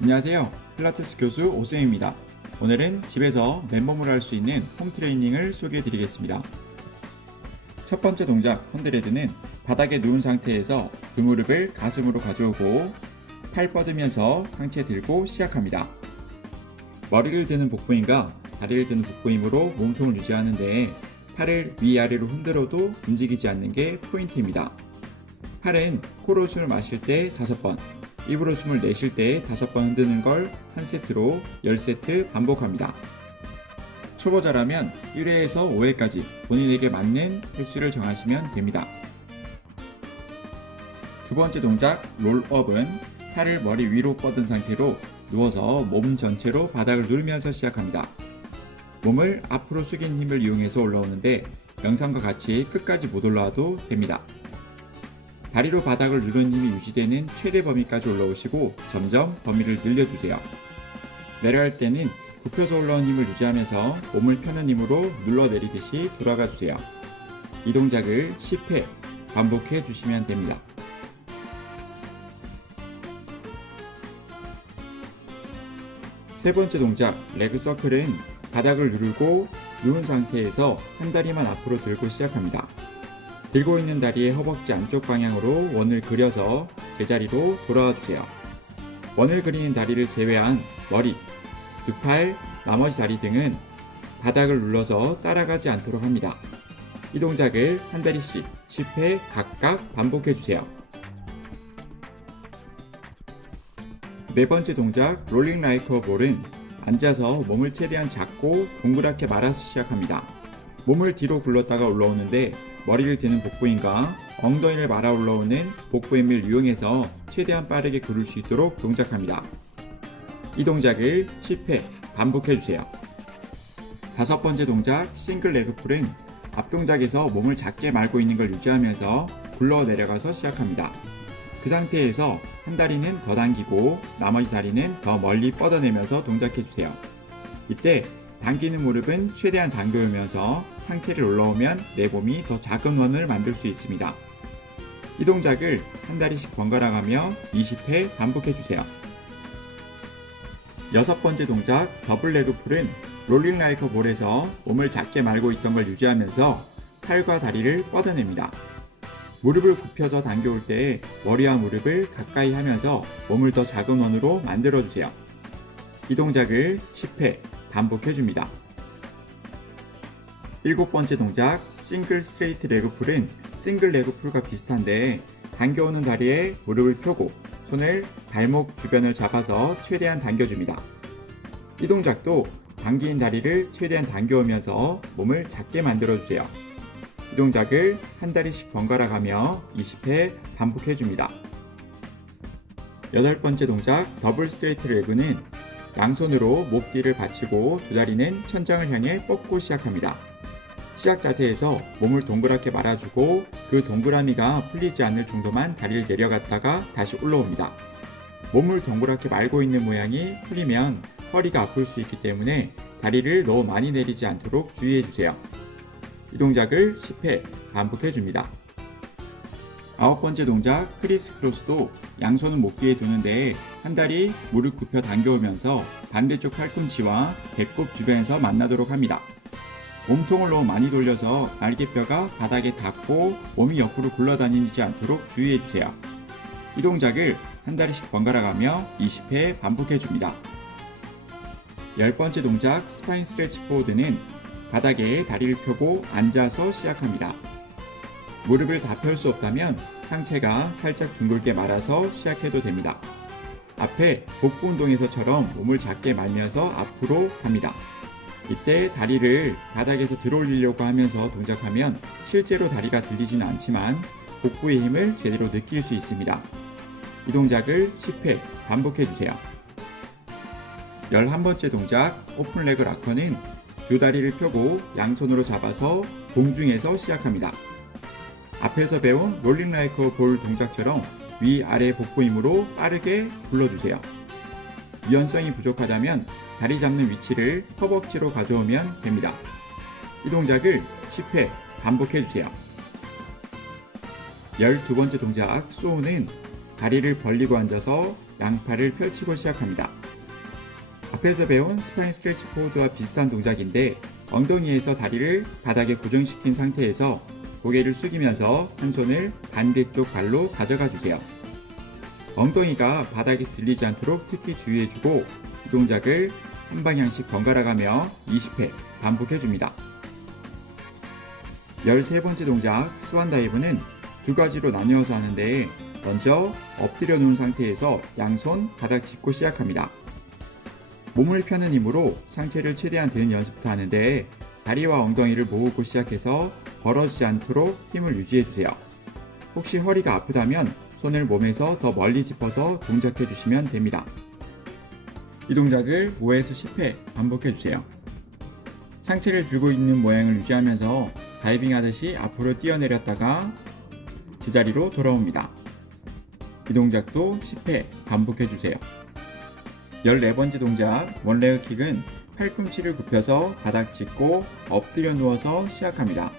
안녕하세요. 필라테스 교수 오쌤입니다. 오늘은 집에서 맨몸으로 할 수 있는 홈 트레이닝을 소개해 드리겠습니다. 첫 번째 동작 헌드레드는 바닥에 누운 상태에서 두 무릎을 가슴으로 가져오고 팔 뻗으면서 상체 들고 시작합니다. 머리를 드는 복부임과 다리를 드는 복부임으로 몸통을 유지하는데 팔을 위아래로 흔들어도 움직이지 않는 게 포인트입니다. 팔은 코로 숨을 마실 때 5번, 입으로 숨을 내쉴 때 5번 흔드는 걸 한 세트로 10세트 반복합니다. 초보자라면 1회에서 5회까지 본인에게 맞는 횟수를 정하시면 됩니다. 두 번째 동작 롤업은 팔을 머리 위로 뻗은 상태로 누워서 몸 전체로 바닥을 누르면서 시작합니다. 몸을 앞으로 숙인 힘을 이용해서 올라오는데 영상과 같이 끝까지 못 올라와도 됩니다. 다리로 바닥을 누르는 힘이 유지되는 최대 범위까지 올라오시고 점점 범위를 늘려주세요. 내려갈 때는 굽혀서 올라온 힘을 유지하면서 몸을 펴는 힘으로 눌러내리듯이 돌아가 주세요. 이 동작을 10회 반복해 주시면 됩니다. 세 번째 동작 레그 서클은 바닥을 누르고 누운 상태에서 한 다리만 앞으로 들고 시작합니다. 들고 있는 다리의 허벅지 안쪽 방향으로 원을 그려서 제자리로 돌아와 주세요. 원을 그리는 다리를 제외한 머리, 두 팔, 나머지 다리 등은 바닥을 눌러서 따라가지 않도록 합니다. 이 동작을 한 다리씩 10회 각각 반복해 주세요. 네 번째 동작 롤링 라이크 볼은 앉아서 몸을 최대한 작고 동그랗게 말아서 시작합니다. 몸을 뒤로 굴렀다가 올라오는데 머리를 드는 복부임과 엉덩이를 말아 올라오는 복부 힘을 이용해서 최대한 빠르게 구를 수 있도록 동작합니다. 이 동작을 10회 반복해주세요. 다섯 번째 동작 싱글 레그 풀은 앞동작에서 몸을 작게 말고 있는 걸 유지하면서 굴러 내려가서 시작합니다. 그 상태에서 한 다리는 더 당기고 나머지 다리는 더 멀리 뻗어내면서 동작해주세요. 이때 당기는 무릎은 최대한 당겨오면서 상체를 올라오면 내 몸이 더 작은 원을 만들 수 있습니다. 이 동작을 한 다리씩 번갈아 가며 20회 반복해주세요. 여섯 번째 동작 더블 레그 풀은 롤링 라이크 볼에서 몸을 작게 말고 있던 걸 유지하면서 팔과 다리를 뻗어냅니다. 무릎을 굽혀서 당겨올 때 머리와 무릎을 가까이 하면서 몸을 더 작은 원으로 만들어주세요. 이 동작을 10회 반복해줍니다. 일곱 번째 동작 싱글 스트레이트 레그 풀은 싱글 레그 풀과 비슷한데 당겨오는 다리에 무릎을 펴고 손을 발목 주변을 잡아서 최대한 당겨줍니다. 이 동작도 당긴 다리를 최대한 당겨오면서 몸을 작게 만들어주세요. 이 동작을 한 다리씩 번갈아 가며 20회 반복해줍니다. 여덟 번째 동작 더블 스트레이트 레그는 양손으로 목 뒤를 받치고 두 다리는 천장을 향해 뻗고 시작합니다. 시작 자세에서 몸을 동그랗게 말아주고 그 동그라미가 풀리지 않을 정도만 다리를 내려갔다가 다시 올라옵니다. 몸을 동그랗게 말고 있는 모양이 풀리면 허리가 아플 수 있기 때문에 다리를 너무 많이 내리지 않도록 주의해주세요. 이 동작을 10회 반복해줍니다. 아홉 번째 동작 크리스 크로스도 양손은 목 뒤에 두는데 한 다리 무릎 굽혀 당겨오면서 반대쪽 팔꿈치와 배꼽 주변에서 만나도록 합니다. 몸통을 너무 많이 돌려서 날개뼈가 바닥에 닿고 몸이 옆으로 굴러다니지 않도록 주의해주세요. 이 동작을 한 다리씩 번갈아 가며 20회 반복해줍니다. 열 번째 동작 스파인 스트레치 포워드는 바닥에 다리를 펴고 앉아서 시작합니다. 무릎을 다 펼 수 없다면 상체가 살짝 둥글게 말아서 시작해도 됩니다. 앞에 복부 운동에서처럼 몸을 작게 말면서 앞으로 갑니다. 이때 다리를 바닥에서 들어올리려고 하면서 동작하면 실제로 다리가 들리지는 않지만 복부의 힘을 제대로 느낄 수 있습니다. 이 동작을 10회 반복해주세요. 11번째 동작 오픈 레그 락커는 두 다리를 펴고 양손으로 잡아서 공중에서 시작합니다. 앞에서 배운 롤링 라이크 볼 동작처럼 위아래 복부 힘으로 빠르게 굴러주세요. 유연성이 부족하다면 다리 잡는 위치를 허벅지로 가져오면 됩니다. 이 동작을 10회 반복해주세요. 12번째 동작 수호는 다리를 벌리고 앉아서 양팔을 펼치고 시작합니다. 앞에서 배운 스파인 스트레치 포워드와 비슷한 동작인데 엉덩이에서 다리를 바닥에 고정시킨 상태에서 고개를 숙이면서 한 손을 반대쪽 발로 가져가 주세요. 엉덩이가 바닥에서 들리지 않도록 특히 주의해주고 이 동작을 한 방향씩 번갈아 가며 20회 반복해줍니다. 13번째 동작 스완 다이브는 두 가지로 나뉘어서 하는데 먼저 엎드려 누운 상태에서 양손 바닥 짚고 시작합니다. 몸을 펴는 힘으로 상체를 최대한 드는 연습부터 하는데 다리와 엉덩이를 모으고 시작해서 벌어지지 않도록 힘을 유지해주세요. 혹시 허리가 아프다면 손을 몸에서 더 멀리 짚어서 동작해주시면 됩니다. 이 동작을 5에서 10회 반복해주세요. 상체를 들고 있는 모양을 유지하면서 다이빙 하듯이 앞으로 뛰어내렸다가 제자리로 돌아옵니다. 이 동작도 10회 반복해주세요. 14번째 동작 원레그 킥은 팔꿈치를 굽혀서 바닥 짚고 엎드려 누워서 시작합니다.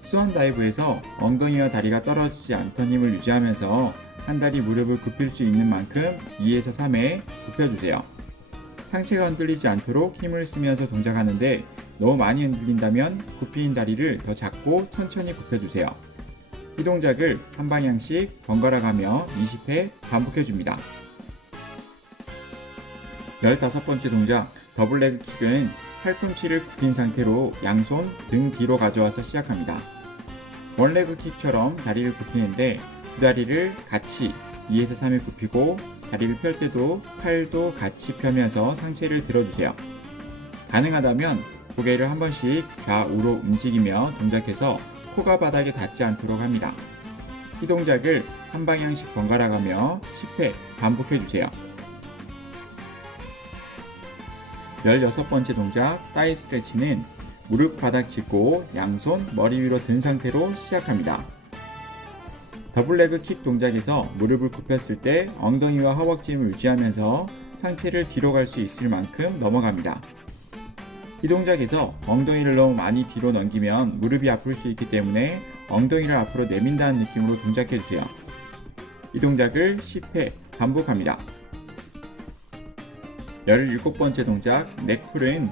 스완 다이브에서 엉덩이와 다리가 떨어지지 않던 힘을 유지하면서 한 다리 무릎을 굽힐 수 있는 만큼 2에서 3회 굽혀주세요. 상체가 흔들리지 않도록 힘을 쓰면서 동작하는데 너무 많이 흔들린다면 굽힌 다리를 더 작고 천천히 굽혀주세요. 이 동작을 한 방향씩 번갈아 가며 20회 반복해줍니다. 15번째 동작 더블레그 킥은 팔꿈치를 굽힌 상태로 양손 등 뒤로 가져와서 시작합니다. 원레그 킥처럼 다리를 굽히는데 두 다리를 같이 2에서 3회 굽히고 다리를 펼 때도 팔도 같이 펴면서 상체를 들어주세요. 가능하다면 고개를 한 번씩 좌우로 움직이며 동작해서 코가 바닥에 닿지 않도록 합니다. 이 동작을 한 방향씩 번갈아 가며 10회 반복해주세요. 16번째 동작 사이 스트레치는 무릎 바닥 짚고 양손 머리 위로 든 상태로 시작합니다. 더블레그 킥 동작에서 무릎을 굽혔을 때 엉덩이와 허벅지를 유지하면서 상체를 뒤로 갈 수 있을 만큼 넘어갑니다. 이 동작에서 엉덩이를 너무 많이 뒤로 넘기면 무릎이 아플 수 있기 때문에 엉덩이를 앞으로 내민다는 느낌으로 동작해주세요. 이 동작을 10회 반복합니다. 17번째 동작 넥풀은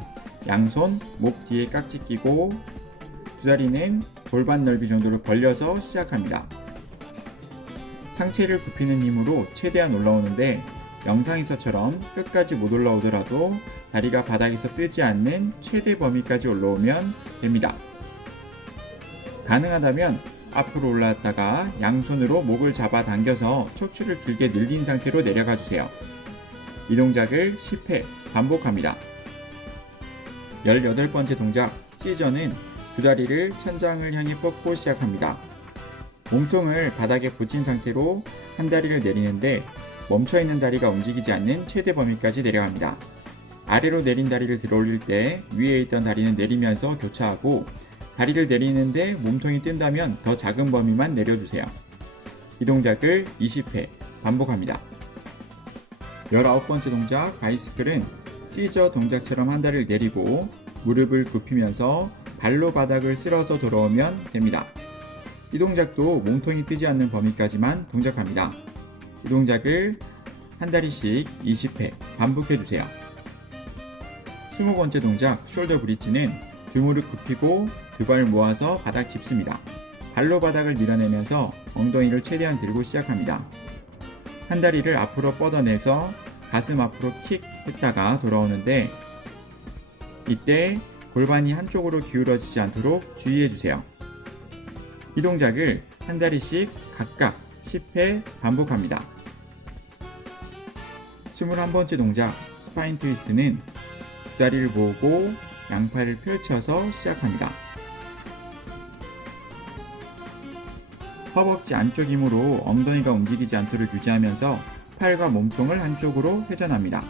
양손 목 뒤에 깍지 끼고 두 다리는 골반 넓이 정도로 벌려서 시작합니다. 상체를 굽히는 힘으로 최대한 올라오는데 영상에서처럼 끝까지 못 올라오더라도 다리가 바닥에서 뜨지 않는 최대 범위까지 올라오면 됩니다. 가능하다면 앞으로 올라왔다가 양손으로 목을 잡아 당겨서 척추를 길게 늘린 상태로 내려가 주세요. 이 동작을 10회 반복합니다. 18번째 동작 시저는 두 다리를 천장을 향해 뻗고 시작합니다. 몸통을 바닥에 붙인 상태로 한 다리를 내리는데 멈춰있는 다리가 움직이지 않는 최대 범위까지 내려갑니다. 아래로 내린 다리를 들어 올릴 때 위에 있던 다리는 내리면서 교차하고 다리를 내리는데 몸통이 뜬다면 더 작은 범위만 내려주세요. 이 동작을 20회 반복합니다. 19번째 동작 바이시클은 시저 동작처럼 한 다리를 내리고 무릎을 굽히면서 발로 바닥을 쓸어서 돌아오면 됩니다. 이 동작도 몸통이 뜨지 않는 범위까지만 동작합니다. 이 동작을 한 다리씩 20회 반복해주세요. 20번째 동작 숄더 브릿지는 두 무릎 굽히고 두 발 모아서 바닥 짚습니다. 발로 바닥을 밀어내면서 엉덩이를 최대한 들고 시작합니다. 한 다리를 앞으로 뻗어내서 가슴 앞으로 킥 했다가 돌아오는데 이때 골반이 한쪽으로 기울어지지 않도록 주의해주세요. 이 동작을 한 다리씩 각각 10회 반복합니다. 21번째 동작 스파인 트위스트는 두 다리를 모으고 양팔을 펼쳐서 시작합니다. 허벅지 안쪽 힘으로 엉덩이가 움직이지 않도록 유지하면서 팔과 몸통을 한쪽으로 회전합니다.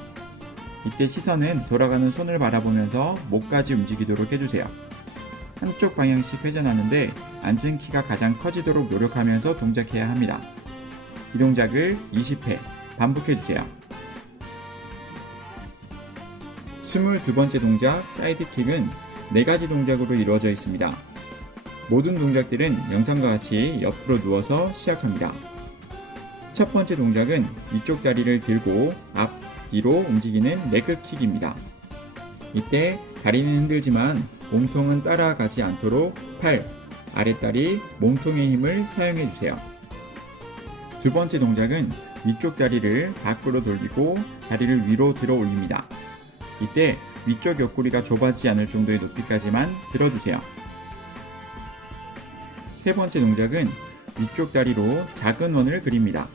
이때 시선은 돌아가는 손을 바라보면서 목까지 움직이도록 해주세요. 한쪽 방향씩 회전하는데 앉은 키가 가장 커지도록 노력하면서 동작해야 합니다. 이 동작을 20회 반복해주세요. 22번째 동작 사이드킥은 4가지 동작으로 이루어져 있습니다. 모든 동작들은 영상과 같이 옆으로 누워서 시작합니다. 첫 번째 동작은 위쪽 다리를 들고 앞, 뒤로 움직이는 레그킥입니다. 이때 다리는 흔들지만 몸통은 따라가지 않도록 팔, 아랫다리, 몸통의 힘을 사용해 주세요. 두 번째 동작은 위쪽 다리를 밖으로 돌리고 다리를 위로 들어 올립니다. 이때 위쪽 옆구리가 좁아지지 않을 정도의 높이까지만 들어주세요. 세 번째 동작은 위쪽 다리로 작은 원을 그립니다.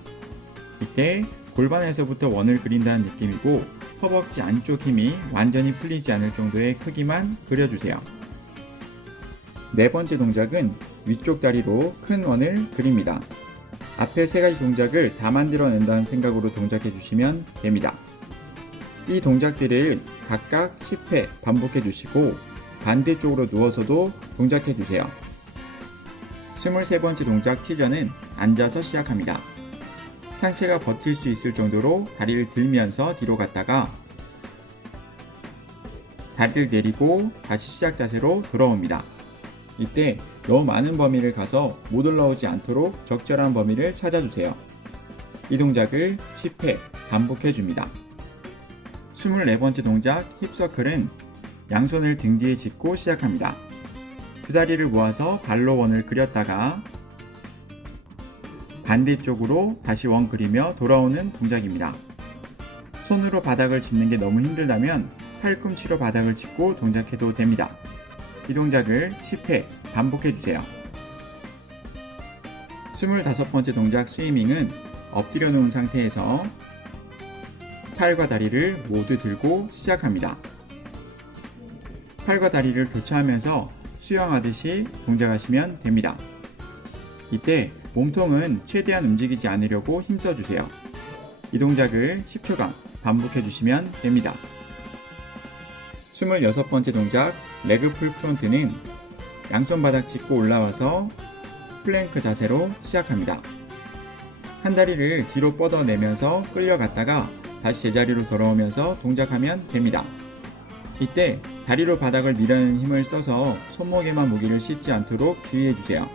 이때 골반에서부터 원을 그린다는 느낌이고 허벅지 안쪽 힘이 완전히 풀리지 않을 정도의 크기만 그려주세요. 네 번째 동작은 위쪽 다리로 큰 원을 그립니다. 앞에 세 가지 동작을 다 만들어낸다는 생각으로 동작해 주시면 됩니다. 이 동작들을 각각 10회 반복해 주시고 반대쪽으로 누워서도 동작해 주세요. 23번째 동작 T전은 앉아서 시작합니다. 상체가 버틸 수 있을 정도로 다리를 들면서 뒤로 갔다가 다리를 내리고 다시 시작 자세로 돌아옵니다. 이때 너무 많은 범위를 가서 못 올라오지 않도록 적절한 범위를 찾아주세요. 이 동작을 10회 반복해 줍니다. 24번째 동작 힙서클은 양손을 등 뒤에 짚고 시작합니다. 두 다리를 모아서 발로 원을 그렸다가 반대쪽으로 다시 원 그리며 돌아오는 동작입니다. 손으로 바닥을 짚는 게 너무 힘들다면 팔꿈치로 바닥을 짚고 동작해도 됩니다. 이 동작을 10회 반복해 주세요. 25번째 동작 스위밍은 엎드려 놓은 상태에서 팔과 다리를 모두 들고 시작합니다. 팔과 다리를 교차하면서 수영하듯이 동작하시면 됩니다. 이때 몸통은 최대한 움직이지 않으려고 힘써주세요. 이 동작을 10초간 반복해 주시면 됩니다. 26번째 동작 레그 풀 프론트는 양손 바닥 짚고 올라와서 플랭크 자세로 시작합니다. 한 다리를 뒤로 뻗어내면서 끌려갔다가 다시 제자리로 돌아오면서 동작하면 됩니다. 이때 다리로 바닥을 밀어내는 힘을 써서 손목에만 무게를 싣지 않도록 주의해주세요.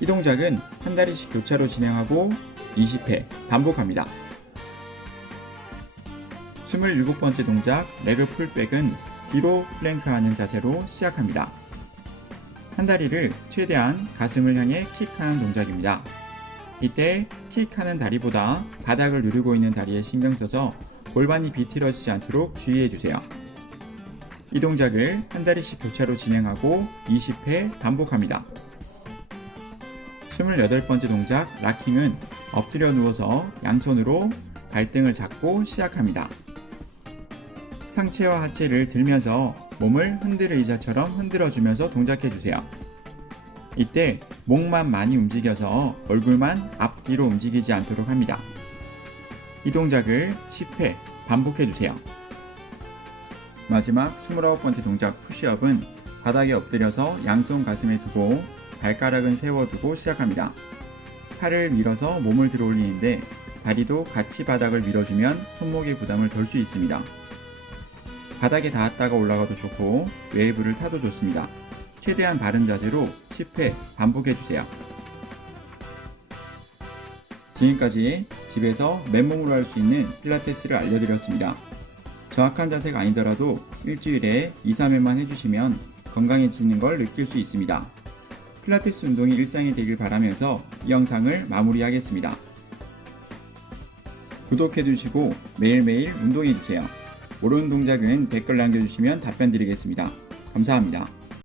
이 동작은 한 다리씩 교차로 진행하고 20회 반복합니다. 27번째 동작 레그 풀백은 뒤로 플랭크하는 자세로 시작합니다. 한 다리를 최대한 가슴을 향해 킥하는 동작입니다. 이때 킥하는 다리보다 바닥을 누르고 있는 다리에 신경 써서 골반이 비틀어지지 않도록 주의해주세요. 이 동작을 한 다리씩 교차로 진행하고 20회 반복합니다. 28번째 동작 락킹은 엎드려 누워서 양손으로 발등을 잡고 시작합니다. 상체와 하체를 들면서 몸을 흔들 의자처럼 흔들어주면서 동작해주세요. 이때 목만 많이 움직여서 얼굴만 앞뒤로 움직이지 않도록 합니다. 이 동작을 10회 반복해주세요. 마지막 29번째 동작 푸시업은 바닥에 엎드려서 양손 가슴에 두고 발가락은 세워두고 시작합니다. 팔을 밀어서 몸을 들어 올리는데 다리도 같이 바닥을 밀어주면 손목의 부담을 덜 수 있습니다. 바닥에 닿았다가 올라가도 좋고 웨이브를 타도 좋습니다. 최대한 바른 자세로 10회 반복해주세요. 지금까지 집에서 맨몸으로 할 수 있는 필라테스를 알려드렸습니다. 정확한 자세가 아니더라도 일주일에 2-3회만 해주시면 건강해지는 걸 느낄 수 있습니다. 필라테스 운동이 일상이 되길 바라면서 이 영상을 마무리하겠습니다. 구독해주시고 매일매일 운동해주세요. 모르는 동작은 댓글 남겨주시면 답변 드리겠습니다. 감사합니다.